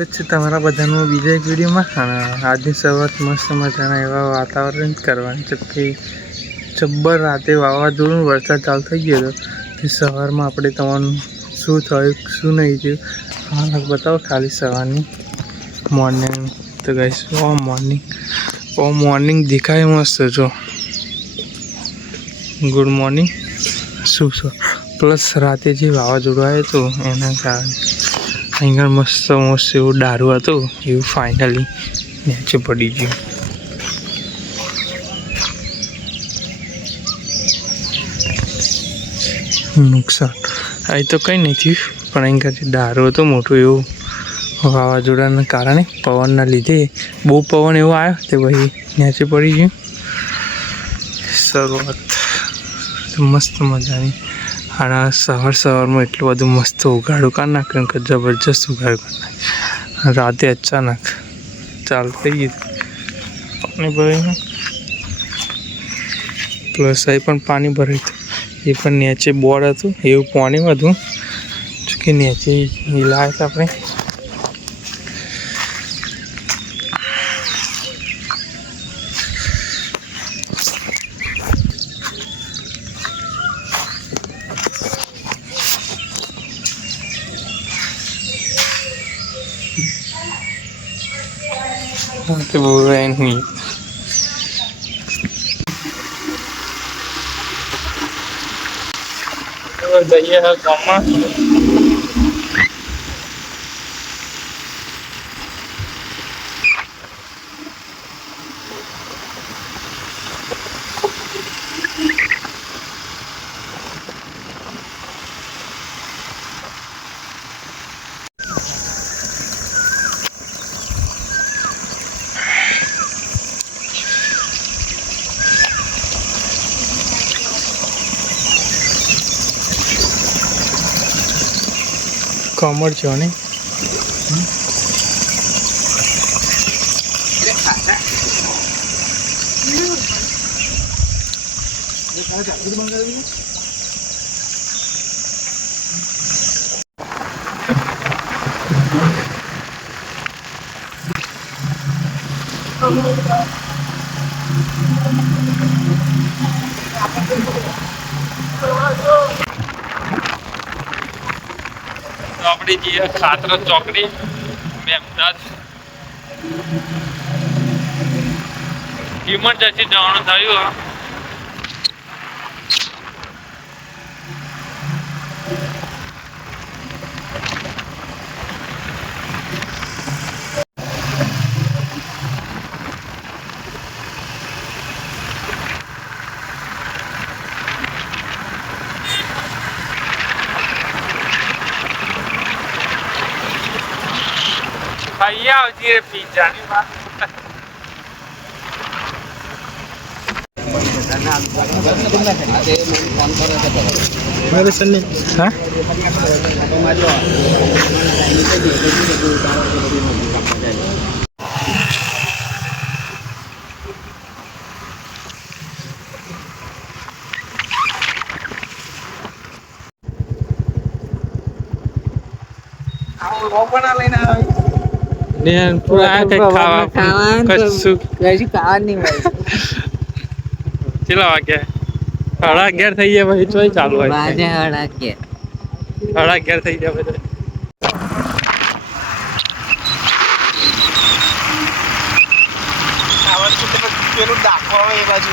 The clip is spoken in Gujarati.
સ્વાગત છે તમારા બધાનું બીજા એક વિડીયોમાં. અને આજની શરૂઆત મસ્ત મજાના એવા વાતાવરણ કરવાની છે કે જબ્બર રાતે વાવાઝોડું વરસાદ ચાલુ થઈ ગયો હતો. તે સવારમાં આપણે તમને શું થયું શું નહીં થયું હાલ બતાવો. ખાલી સવારની મોર્નિંગ તો ગાઈસ મોર્નિંગ દેખાય મસ્ત. જો ગુડ મોર્નિંગ શું પ્લસ રાતે જે વાવાઝોડું આવ્યું હતું એના કારણે અહીંયા મસ્ત એવું દારૂ હતું એવું ફાઇનલી નીચે પડી ગયું. નુકસાન અહીં તો કંઈ નહીં થયું, પણ અહીંયા જે દારૂ હતું મોટું એવું વાવાઝોડાના કારણે પવનના લીધે બહુ પવન એવો આવ્યો તે પછી નીચે પડી ગયું. શરૂઆત મસ્ત મજાની અને સવારમાં એટલું બધું મસ્ત ઉઘાડું કરી નાખ્યું કે જબરજસ્ત ઉઘાડું કરી નાખ્યું. રાતે અચાનક ચાલુ થઈ ગયું પાણી ભરાયું. પ્લસ અહીં પણ પાણી ભરાયું હતું, એ પણ નીચે બોર્ડ હતું એવું પાણી હતું કે નીચે લાવ્યા હતા આપણે. તે બોલાય નહીં. જઈએ ગામમાં. કમર છો ને આપણી જે ખાતર ચોકડી બેમદાદ ઇમરજન્સી જવાનું થયું. ખાઈ આવતી પિઝાની વાત. હા લઈને કેટલા વાગ્યા? 11:30 થઈ ગયા પછી ચોય ચાલુ હોય. 11:30 થઈ ગયા પછી પેલું દાખવા એ બાજુ